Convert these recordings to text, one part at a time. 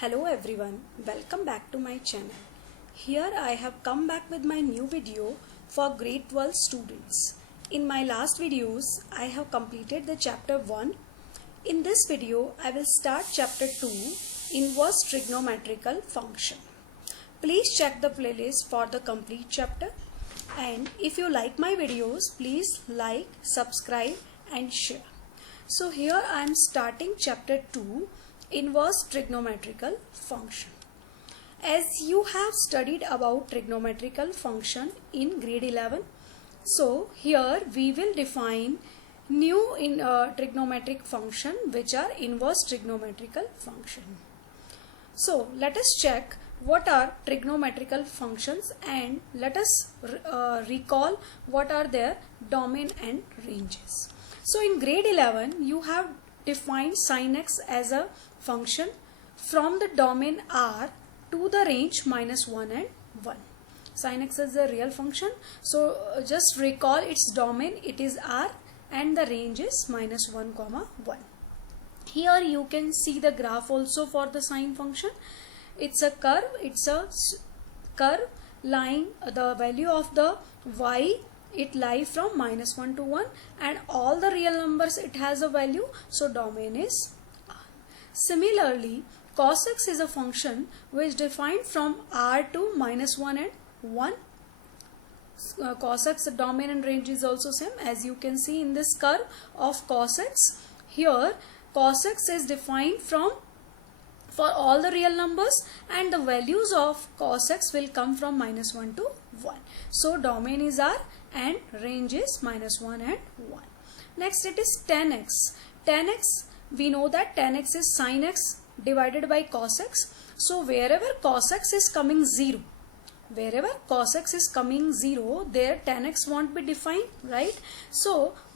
Hello everyone, welcome back to my channel. Here I have come back with my new video for grade 12 students. In my last videos, I have completed the chapter 1. In this video, I will start chapter 2, Inverse Trigonometrical Function. Please check the playlist for the complete chapter. And if you like my videos, please like, subscribe and share. So here I am starting chapter 2, Inverse Trigonometrical Function. As you have studied about trigonometrical function in grade 11, so here we will define new trigonometric function which are inverse trigonometrical function. So let us check what are trigonometrical functions and let us recall what are their domain and ranges. So in grade 11 you have defined sin x as a function from the domain R to the range -1 and 1. Sin x is a real function, so just recall its domain, it is R and the range is -1, 1. Here you can see the graph also for the sine function. It's a curve lying the value of the y, it lies from -1 to 1 and all the real numbers it has a value, so domain is R. Similarly, cos x is a function which is defined from R to -1 and 1. Cos x domain and range is also same, as you can see in this curve of cos x. Here cos x is defined from for all the real numbers and the values of cos x will come from -1 to 1. So domain is R and range is -1 and 1. Next it is tan x. Tan x, we know that tan x is sin x divided by cos x. So wherever cos x is coming 0, there tan x won't be defined, right? So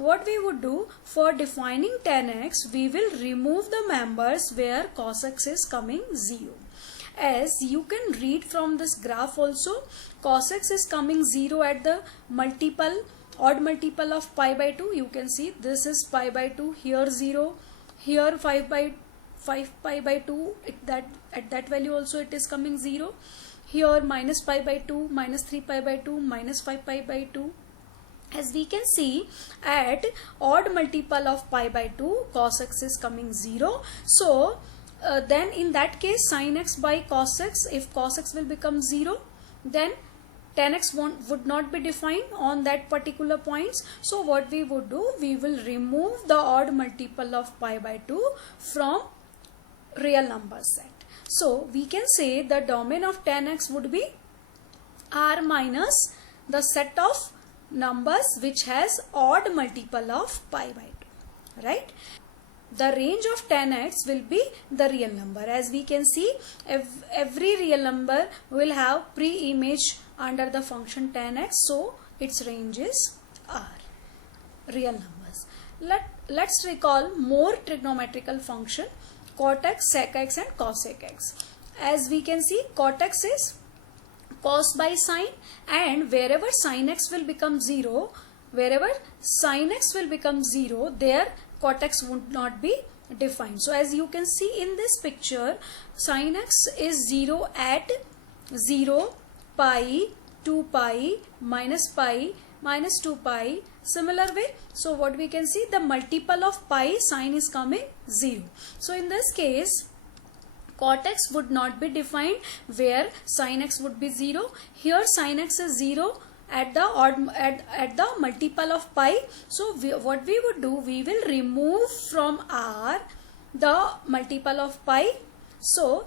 what we would do for defining tan x, we will remove the members where cos x is coming 0. As you can read from this graph also, cos x is coming 0 at the odd multiple of pi by 2. You can see this is pi by 2, here 0, here 5 pi by 2, at that value also it is coming 0. Here minus pi by 2, minus 3 pi by 2, minus 5 pi by 2. As we can see, at odd multiple of pi by 2, cos x is coming 0. So then in that case, sin x by cos x, if cos x will become 0, then tan x would not be defined on that particular points. So what we would do, we will remove the odd multiple of pi by 2 from real number set. So we can say the domain of tan x would be R minus the set of numbers which has odd multiple of pi by 2, right? The range of tan x will be the real number. As we can see, every real number will have pre-image under the function tan x, so its range is R, real numbers. Let's recall more trigonometrical function, cortex, sec x and cosec x. As we can see, cortex is cos by sine, and wherever sin x will become 0, there cortex would not be defined. So as you can see in this picture, sin x is 0 at 0, pi, 2 pi, minus 2 pi. Similar way, so what we can see, the multiple of pi, sine is coming 0. So in this case, cortex would not be defined where sin x would be 0. Here sin x is 0 at the multiple of pi. So what we would do, we will remove from R the multiple of pi. So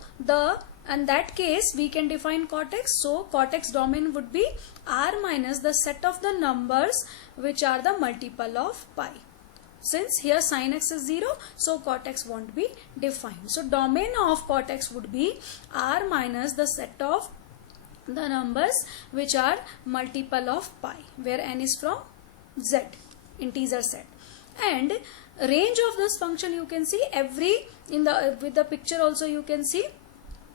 in that case we can define cortex. So cortex domain would be R minus the set of the numbers which are the multiple of pi. Since here sin x is 0, so cortex won't be defined. So domain of cortex would be R minus the set of the numbers which are multiple of pi, where n is from z, integer set. And range of this function, you can see with the picture also you can see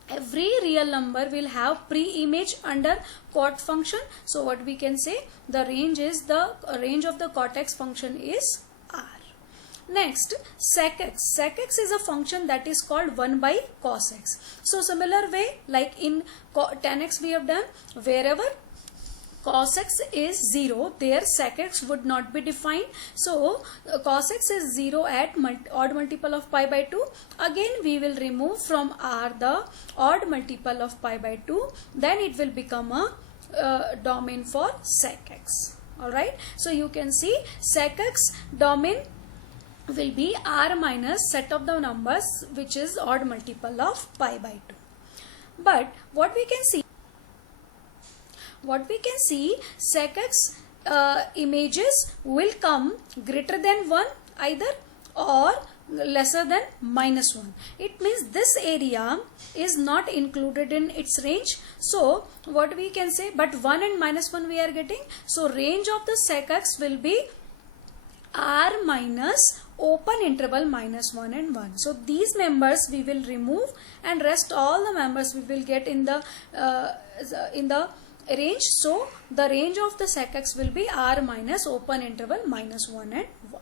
every real number will have pre-image under cot function. So what we can say, the range of the cortex function is R. Next, sec x. Sec x is a function that is called 1 by cos x. So similar way, like in tan x we have done, wherever cos x is 0, there sec x would not be defined. So cos x is 0 at odd multiple of pi by 2. Again we will remove from R the odd multiple of pi by 2. Then it will become a domain for sec x. Alright. So you can see sec x domain will be R minus set of the numbers which is odd multiple of pi by 2. But what we can see, sec x images will come greater than 1 either or lesser than minus 1. It means this area is not included in its range. So what we can say, but 1 and minus 1 we are getting. So range of the sec x will be R minus open interval minus 1 and 1. So these members we will remove and rest all the members we will get in the range. So the range of the sec x will be R minus open interval minus 1 and 1.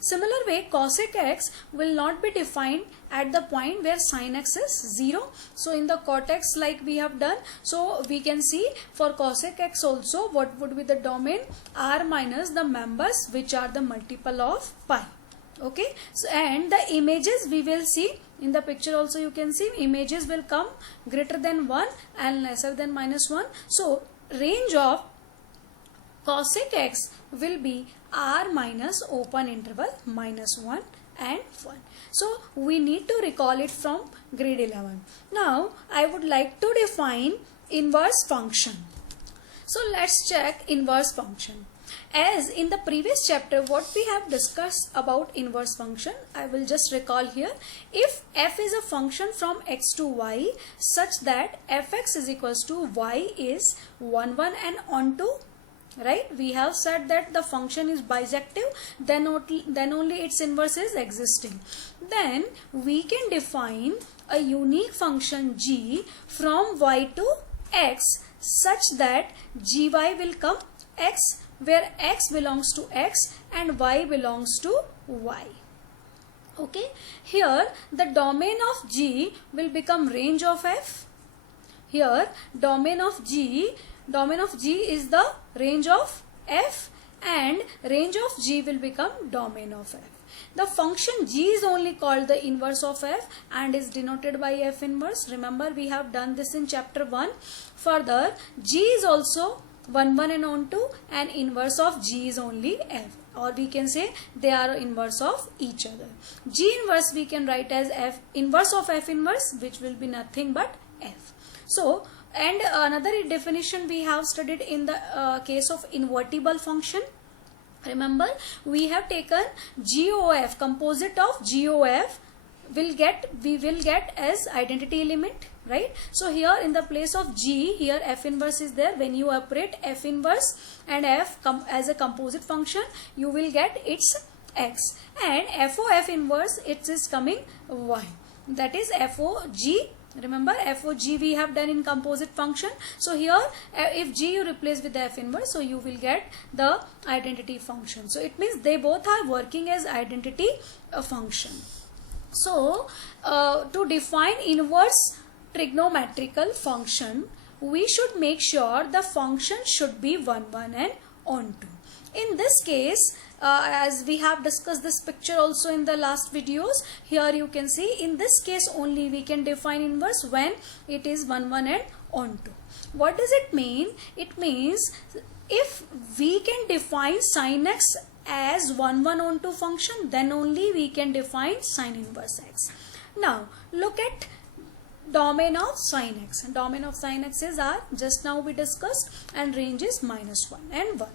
Similar way, cosec x will not be defined at the point where sin x is 0. So in the cortex like we have done, so we can see for cosec x also what would be the domain, R minus the members which are the multiple of pi. Okay, so and the images we will see in the picture also, you can see images will come greater than 1 and lesser than minus 1. So range of cosec x will be R minus open interval minus 1 and 1. So we need to recall it from grade 11. Now I would like to define inverse function. So let's check inverse function. As in the previous chapter what we have discussed about inverse function, I will just recall here. If f is a function from x to y such that fx is equals to y is 1 1 and onto, right, we have said that the function is bijective, then only its inverse is existing. Then we can define a unique function g from y to x such that gy will come x, where x belongs to x and y belongs to y. Okay, here the domain of g will become range of f. Here domain of g is the range of f and range of g will become domain of f. The function g is only called the inverse of f and is denoted by f inverse. Remember we have done this in chapter 1. Further, g is also 1 1 and onto, and inverse of g is only f, or we can say they are inverse of each other. G inverse we can write as f inverse of f inverse, which will be nothing but f. So and another definition we have studied in the case of invertible function. Remember we have taken GOF, composite of GOF we will get as identity element, right? So here in the place of g, here f inverse is there. When you operate f inverse and f as a composite function, you will get its x, and FOF inverse it is coming y, that is FOG. Remember FOG we have done in composite function. So here if g you replace with the f inverse, so you will get the identity function. So it means they both are working as identity function. So to define inverse trigonometrical function, we should make sure the function should be 1 1 and onto. In this case, as we have discussed this picture also in the last videos, here you can see in this case only we can define inverse when it is 1 1 and onto. What does it mean? It means if we can define sin x as 1 1 onto function, then only we can define sin inverse x. Now look at domain of sin x. Domain of sin x is R, just now we discussed, and range is minus 1 and 1.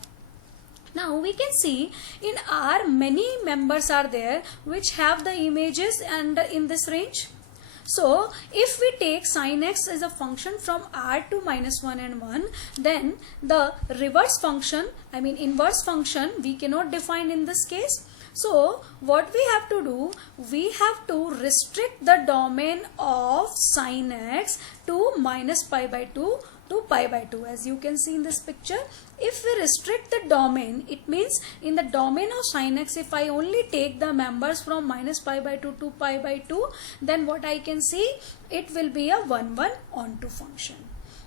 Now we can see in R many members are there which have the images and in this range. So if we take sin x as a function from R to minus 1 and 1, then the reverse function, I mean inverse function, we cannot define in this case. So what we have to do, we have to restrict the domain of sin x to minus pi by 2 to pi by 2. As you can see in this picture, if we restrict the domain, it means in the domain of sin x, if I only take the members from minus pi by 2 to pi by 2, then what I can see, it will be a 1 1 onto function.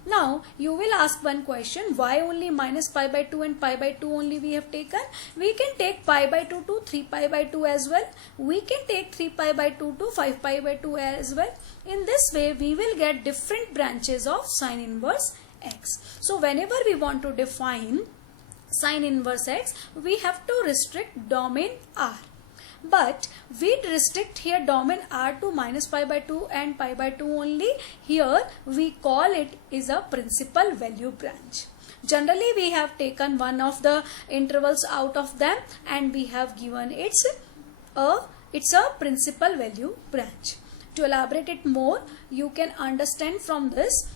Now you will ask one question, why only minus pi by 2 and pi by 2 only we have taken? We can take pi by 2 to 3 pi by 2 as well. We can take 3 pi by 2 to 5 pi by 2 as well. In this way we will get different branches of sine inverse x. So whenever we want to define sine inverse x, we have to restrict domain R. But we restrict here domain R to minus pi by 2 and pi by 2 only. Here we call it is a principal value branch. Generally we have taken one of the intervals out of them and we have given it's a principal value branch. To elaborate it more, you can understand from this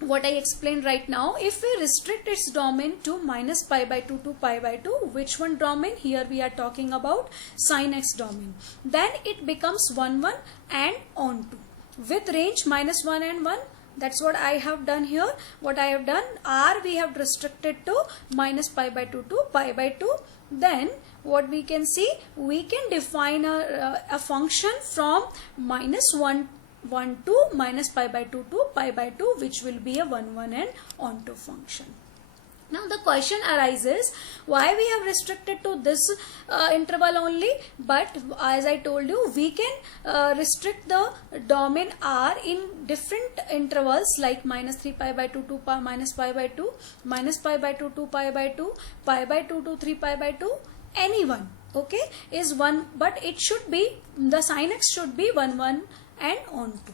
what I explained right now. If we restrict its domain to minus pi by 2 to pi by 2, which one domain? Here we are talking about sin x domain. Then it becomes 1 1 and onto with range minus 1 and 1. That's what I have done here. What I have done, R we have restricted to minus pi by 2 to pi by 2. Then what we can see, we can define a function from minus 1 to minus pi by 2 to pi by 2, which will be a 1 1 and onto function. Now the question arises, why we have restricted to this interval only, but as I told you, we can restrict the domain R in different intervals like minus 3 pi by 2 to minus pi by 2, minus pi by 2 to pi by 2, pi by 2 to 3 pi by 2, any one, okay, is one, but it should be, the sin x should be 1 1 and onto.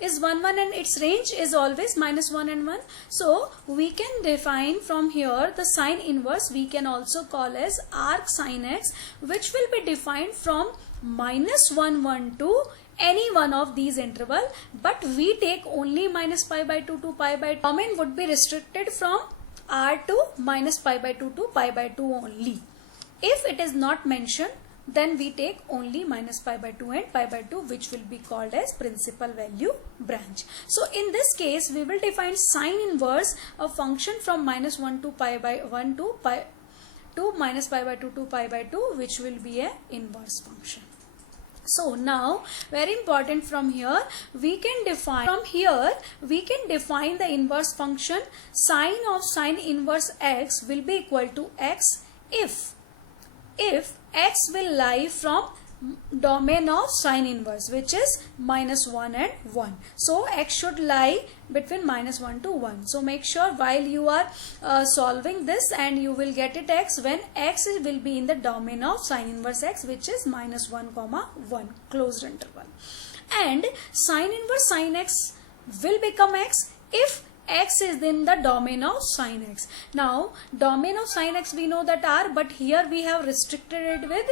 Is 1 1 and its range is always minus 1 and 1. So we can define from here the sine inverse we can also call as arc sin x, which will be defined from minus 1 1 to any one of these interval, but we take only minus pi by 2 to pi by 2. Domain would be restricted from R to minus pi by 2 to pi by 2 only. If it is not mentioned, then we take only minus pi by 2 and pi by 2, which will be called as principal value branch. So in this case we will define sine inverse a function from minus 1 to pi by 1 to minus pi by 2 to pi by 2, which will be a inverse function. So now very important, from here we can define the inverse function. Sine of sine inverse x will be equal to x if x will lie from domain of sine inverse, which is minus 1 and 1. So x should lie between minus 1 to 1. So make sure while you are solving this, and you will get it x when x will be in the domain of sine inverse x, which is minus 1 comma 1 closed interval. And sine inverse sine x will become x if x is in the domain of sine x. Now domain of sine x we know that R, but here we have restricted it with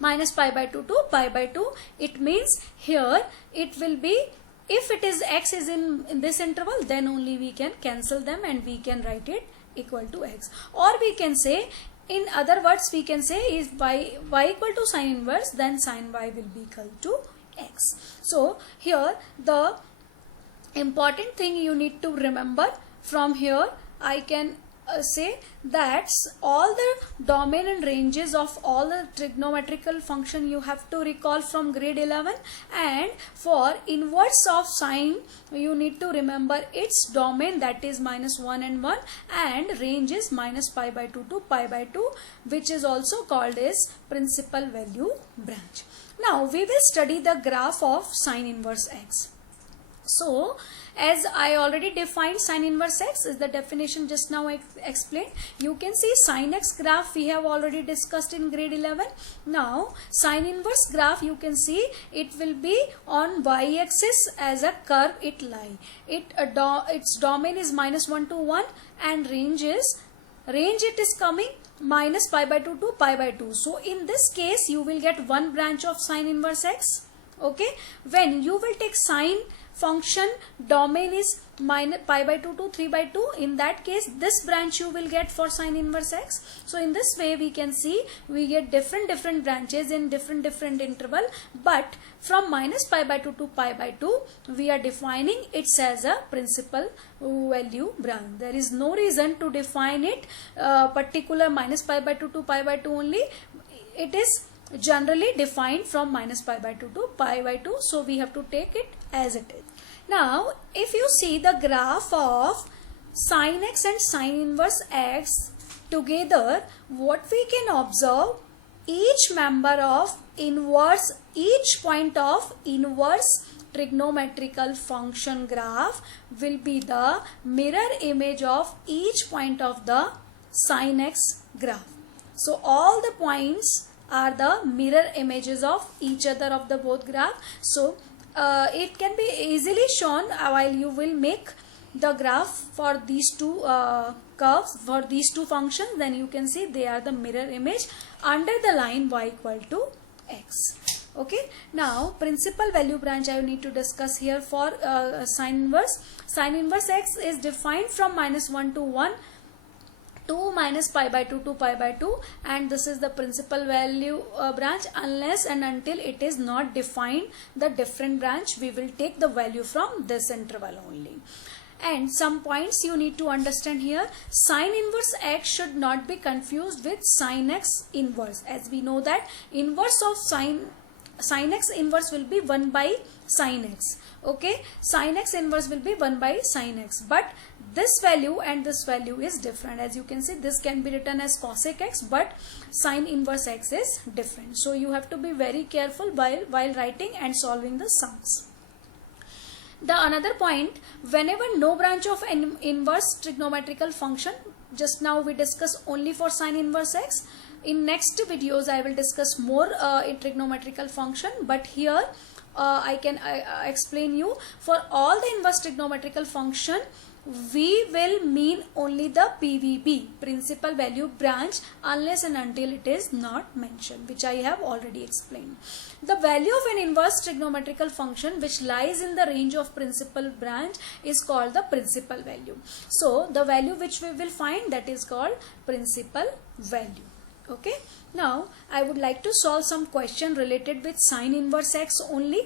minus pi by 2 to pi by 2. It means here it will be, if it is x is in this interval, then only we can cancel them and we can write it equal to x. Or we can say, in other words, we can say if y equal to sine inverse, then sine y will be equal to x. So here the important thing you need to remember from here, I can say that all the domain and ranges of all the trigonometrical function you have to recall from grade 11, and for inverse of sine you need to remember its domain, that is minus 1 and 1, and range is minus pi by 2 to pi by 2, which is also called as principal value branch. Now we will study the graph of sine inverse x. So as I already defined sine inverse x, is the definition just now I explained. You can see sine x graph we have already discussed in grade 11. Now sine inverse graph, you can see it will be on y axis as a curve it lie. Its domain is minus 1 to 1 and range it is coming minus pi by 2 to pi by 2. So in this case you will get one branch of sine inverse x. Okay, when you will take sine function domain is minus pi by 2 to 3 by 2, in that case this branch you will get for sine inverse x. So in this way we can see we get different branches in different interval, but from minus pi by 2 to pi by 2 we are defining it as a principal value branch. There is no reason to define it particular minus pi by 2 to pi by 2 only. It is generally defined from minus pi by 2 to pi by 2, so we have to take it as it is. Now if you see the graph of sine x and sine inverse x together, what we can observe, each member of inverse, each point of inverse trigonometrical function graph will be the mirror image of each point of the sine x graph. So all the points are the mirror images of each other of the both graph. So it can be easily shown while you will make the graph for these two curves, for these two functions, then you can see they are the mirror image under the line y equal to x. Okay, now principal value branch I need to discuss here for sine inverse. Sine inverse x is defined from minus 1 to 1 to minus pi by 2 to pi by 2, and this is the principal value branch. Unless and until it is not defined the different branch, we will take the value from this interval only. And some points you need to understand here. Sine inverse x should not be confused with sine x inverse, as we know that inverse of sine x inverse will be 1 by sine x. Okay, sine x inverse will be 1 by sine x, but this value and this value is different. As you can see, this can be written as cosec x, but sine inverse x is different. So you have to be very careful while writing and solving the sums. The another point, whenever no branch of an inverse trigonometrical function, just now we discuss only for sine inverse x. In next videos I will discuss more in trigonometrical function, but here I can explain you for all the inverse trigonometrical function we will mean only the PVB, principal value branch, unless and until it is not mentioned, which I have already explained. The value of an inverse trigonometrical function which lies in the range of principal branch is called the principal value. So the value which we will find, that is called principal value. Okay, now I would like to solve some question related with sine inverse x only.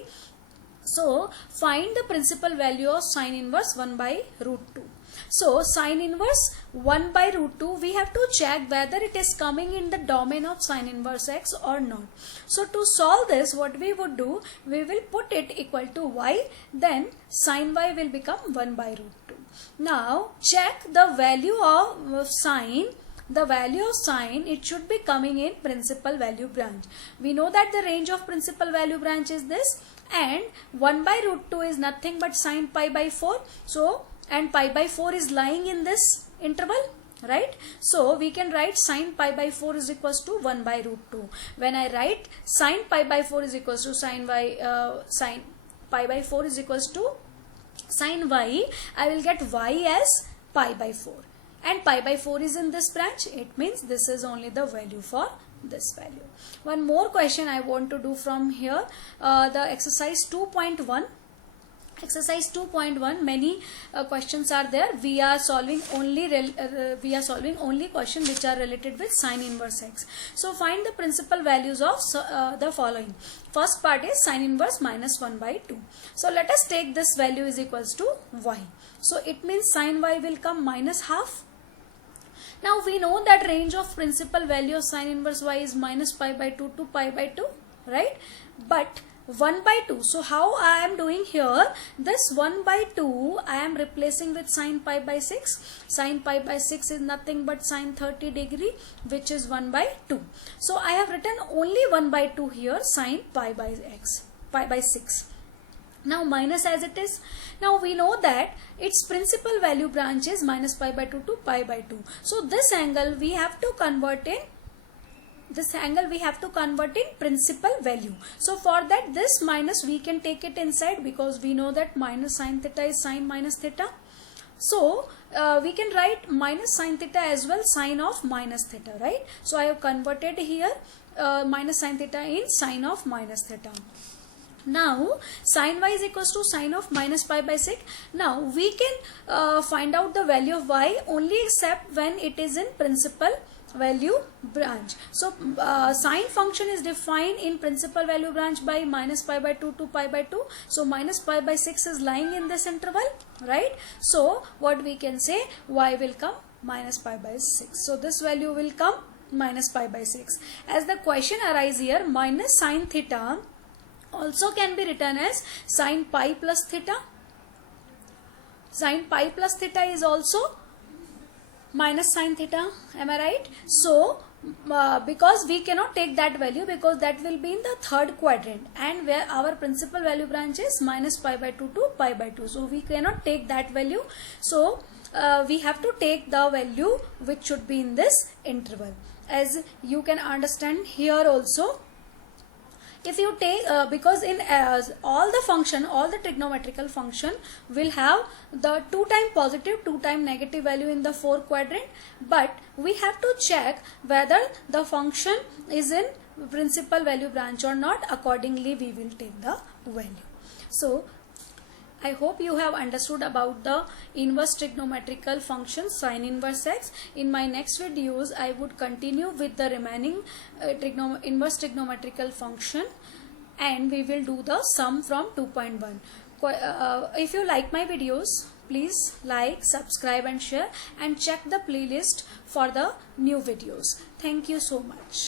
So find the principal value of sine inverse 1 by root 2. So sine inverse 1 by root 2, we have to check whether it is coming in the domain of sine inverse x or not. So to solve this, what we would do, we will put it equal to y, then sine y will become 1 by root 2. Now check the value of sine. The value of sine, it should be coming in principal value branch. We know that the range of principal value branch is this, and 1 by root 2 is nothing but sine pi by 4. So, and pi by 4 is lying in this interval, right? So we can write sine pi by 4 is equals to 1 by root 2. When I write sine pi by 4 is equals to sine pi by 4 is equals to sine y, I will get y as pi by 4. And pi by 4 is in this branch, it means this is only the value for this value. One more question I want to do from here, the exercise 2.1. Exercise 2.1, many questions are there. We are solving only questions which are related with sine inverse x. So find the principal values of the following. First part is sine inverse minus 1 by 2. So let us take this value is equals to y. So it means sine y will come minus half. Now we know that range of principal value of sine inverse y is minus pi by 2 to pi by 2, right? But 1 by 2. So how I am doing here, this 1 by 2 I am replacing with sine pi by 6. Sine pi by 6 is nothing but sine 30 degree, which is 1 by 2. So I have written only 1 by 2 here, sine pi by 6. Now minus as it is. Now we know that its principal value branch is minus pi by 2 to pi by 2. So this angle we have to convert in principal value. So for that, this minus we can take it inside, because we know that minus sine theta is sine minus theta. So we can write minus sine theta as well, sine of minus theta, right? So I have converted here minus sine theta in sine of minus theta. Now sine y is equals to sine of minus pi by 6. Now we can find out the value of y only except when it is in principal value branch. So sine function is defined in principal value branch by minus pi by 2 to pi by 2. So minus pi by 6 is lying in this interval, right? So what we can say, y will come minus pi by 6. So this value will come minus pi by 6. As the question arises here, minus sine theta also can be written as sine pi plus theta. Sine pi plus theta is also minus sine theta, am I right? So because we cannot take that value because that will be in the third quadrant, and where our principal value branch is minus pi by 2 to pi by 2, so we cannot take that value. So we have to take the value which should be in this interval. As you can understand here also, if you take because in all the trigonometrical function will have the 2 time positive 2 time negative value in the fourth quadrant, but we have to check whether the function is in principal value branch or not. Accordingly we will take the value. So I hope you have understood about the inverse trigonometrical function sine inverse x. In my next videos, I would continue with the remaining inverse trigonometrical function, and we will do the sum from 2.1. If you like my videos, please like, subscribe and share, and check the playlist for the new videos. Thank you so much.